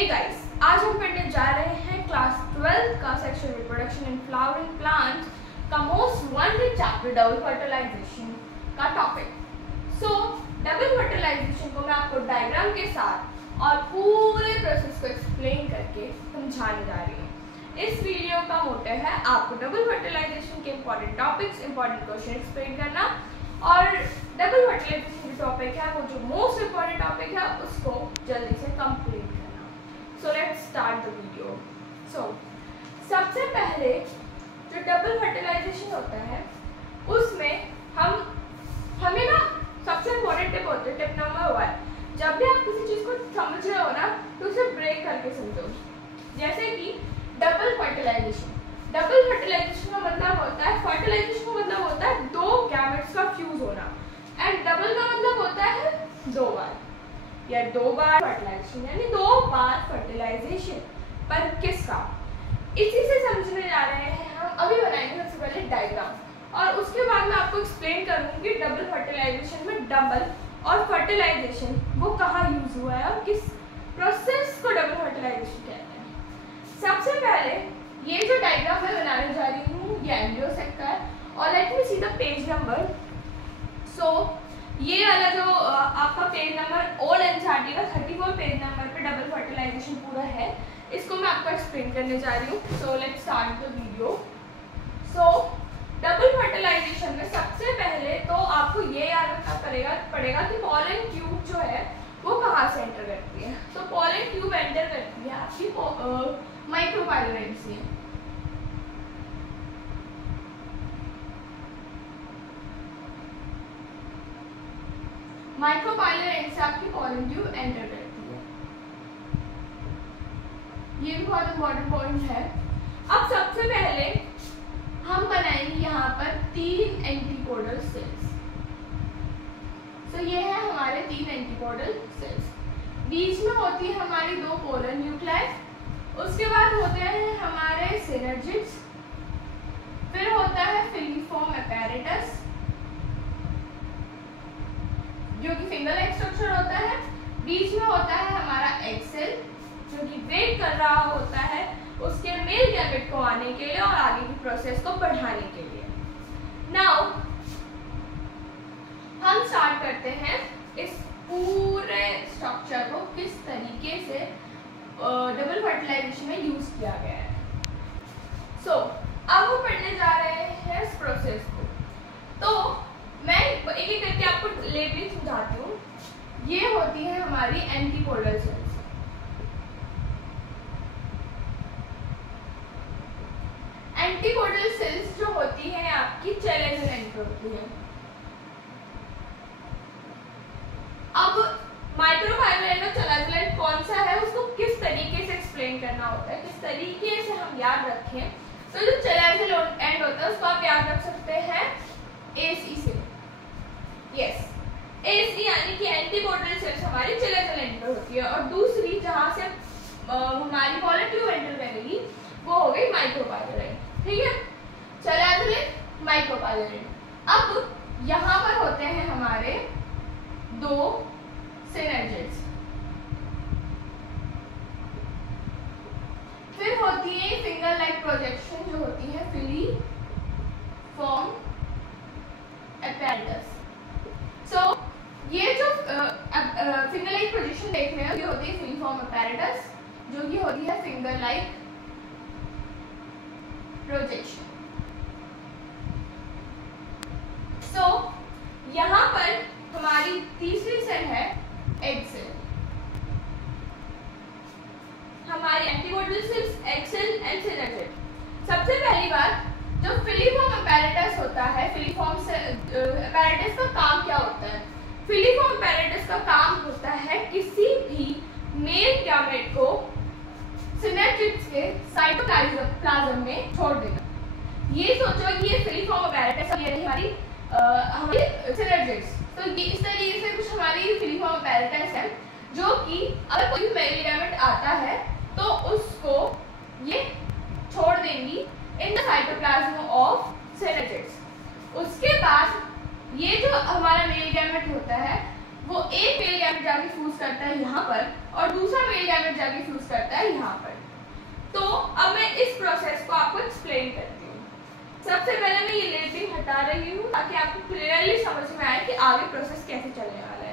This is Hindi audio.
हे गाइस, आज हम पढ़ने जा रहे हैं क्लास 12 का section reproduction in flowering plants का most wanted chapter double fertilization का टॉपिक। सो डबल फर्टिलाइजेशन को मैं आपको डायग्राम के साथ और पूरे प्रोसेस को एक्सप्लेन करके समझाने जा रही हूँ। इस वीडियो का मोटिव है आपको डबल फर्टिलाइजेशन के important topics, important question explain करना और डबल फर्टिलाइजेशन जो टॉपिक है वो जो मोस्ट इंपॉर्टेंट टॉपिक है उसको जल्दी से कंप्लीट करना। So let's start the video. So सबसे पहले जो डबल फर्टिलाइजेशन होता है उसमें हमें ना सबसे इंपॉर्टेंट टिप होती है, टिप नंबर 1। जब भी आप किसी चीज़ को समझ रहे हो ना तो उसे ब्रेक करके समझो। जैसे कि डबल फर्टिलाइजेशन का मतलब होता है, फर्टिलाइजेशन का मतलब होता है दो गैमेट्स का फ्यूज होना एंड डबल का मतलब होता है दो बार फर्टिलाइजेशन, यानी 2 बार फर्टिलाइजेशन। पर किसका, इसी से समझने जा रहे हैं हम। अभी बनाएंगे सबसे पहले डायग्राम और उसके बाद मैं आपको एक्सप्लेन करूंगी डबल फर्टिलाइजेशन में डबल और फर्टिलाइजेशन वो कहाँ यूज हुआ है और किस प्रोसेस को डबल फर्टिलाइजेशन कहते हैं। सबसे पहले ये जो डायग्राम मैं बनाने जा रही हूँ ये एम्ब्रियो सेक का है और let me see the page number. So ये वाला जो आपका पेज नंबर ओल्ड एनसीईआरटी का 34 पेज नंबर पे डबल फर्टिलाइजेशन पूरा है, इसको मैं आपको एक्सप्लेन करने जा रही हूँ। So let's start the video. So double fertilization में सबसे पहले तो आपको ये याद रखना पड़ेगा कि पॉलन ट्यूब जो है वो कहाँ से एंटर करती है। तो पॉलन ट्यूब एंटर करती है आपकी माइक्रोपाइलर एंड से। माइक्रोपाइलर एंड से आपकी पॉलन ट्यूब एंटर करती है। ये भी बहुत इंपॉर्टेंट पॉइंट है। अब सबसे पहले हम बनाएंगे यहाँ पर 3 एंटीपोडल सेल्स। तो ये है हमारे 3 एंटीपोडल सेल्स। बीच में होती है हमारी 2 पोलर न्यूक्लियाई, उसके बाद होते हैं हमारे सिनर्जिड्स, फिर होता है फिलीफॉर्म अपैरेटस जो कि फिंगर लाइक स्ट्रक्चर होता है, बीच में होता है हमारा एग सेल जो कि वेट कर रहा होता है उसके मेल गैमेट को आने के लिए और आगे की प्रोसेस को बढ़ाने के लिए। नाउ हम स्टार्ट करते हैं इस पूरे स्ट्रक्चर को किस तरीके से डबल फर्टिलाइजेशन में यूज किया गया है। सो अब हम पढ़ने जा रहे हैं इस प्रोसेस को। तो मैं एक एक करके आपको लेबलिंग समझाती हूँ। ये होती है हमारी एंटीपोडल सेल्स। एंटीपोडल सेल्स जो होती है आपकी चेलेजल एंटर होती है। अब माइक्रोपाइलर एंड और चेलेजल एंड कौन सा है उसको किस तरीके से एक्सप्लेन करना होता है, किस तरीके से हम याद रखें। तो जो चेलेजल एंड होता है उसको आप याद रख सकते हैं AC से। यस, AC यानी कि एंटीपोडल सेल्स हमारी चेलेजल एंड पर होती है और दूसरी जहां से हमारी पॉलन ट्यूब एंटर करेगी वो हो गई माइक्रोपाइलर एंड। ठीक है, चेलेजल एंड माइक्रोपाइलर एंड। अब यहाँ पर होते हैं हमारे 2 सिनर्जिड्स, फिर होती है फिंगर लाइक प्रोजेक्शन जो होती है फिलीफॉर्म अपैरेटस। सो ये जो फिंगर लाइक प्रोजेक्शन देख रहे हो ये होती है फिलीफॉर्म अपैरेटस जो कि होती है फिंगर लाइक प्रोजेक्शन। सो यहाँ पर हमारी तीसरी सेल है एग सेल। हमारी antipodal cells, egg cell and synergid. सबसे पहली बात जो फिलीफॉर्म अपैरेटस होता है, फिलीफॉर्म अपैरेटस का काम क्या होता है? फिलीफॉर्म अपैरेटस का काम होता है किसी भी मेल गैमेट को सिनर्जिड्स के साइटोप्लाज्म में छोड़ देना। ये सोचो कि ये फिलीफॉर्म अपैरेटस ये रही हमारी सिनर्जिड्स। तो ये इस तरीके से कुछ हमारी फिलीफॉर्म अपैरेटस है जो कि अगर कोई मेल गैमेट आता है तो उसको ये छोड़ देंगी in the cytoplasm of synergids. उसके बाद ये जो हमारा मेल गैमेट होता है वो एक मेल गैमेट जाके फ्यूज करता है यहाँ पर और दूसरा मेल गैमेट जाके फ्यूज करता है यहाँ पर। तो अब मैं इस प्रोसेस को आपको एक्सप्लेन करती हूँ। सबसे पहले मैं ये लेबलिंग हटा रही हूँ ताकि आपको क्लियरली समझ में आए कि आगे प्रोसेस कैसे चलने वाला है।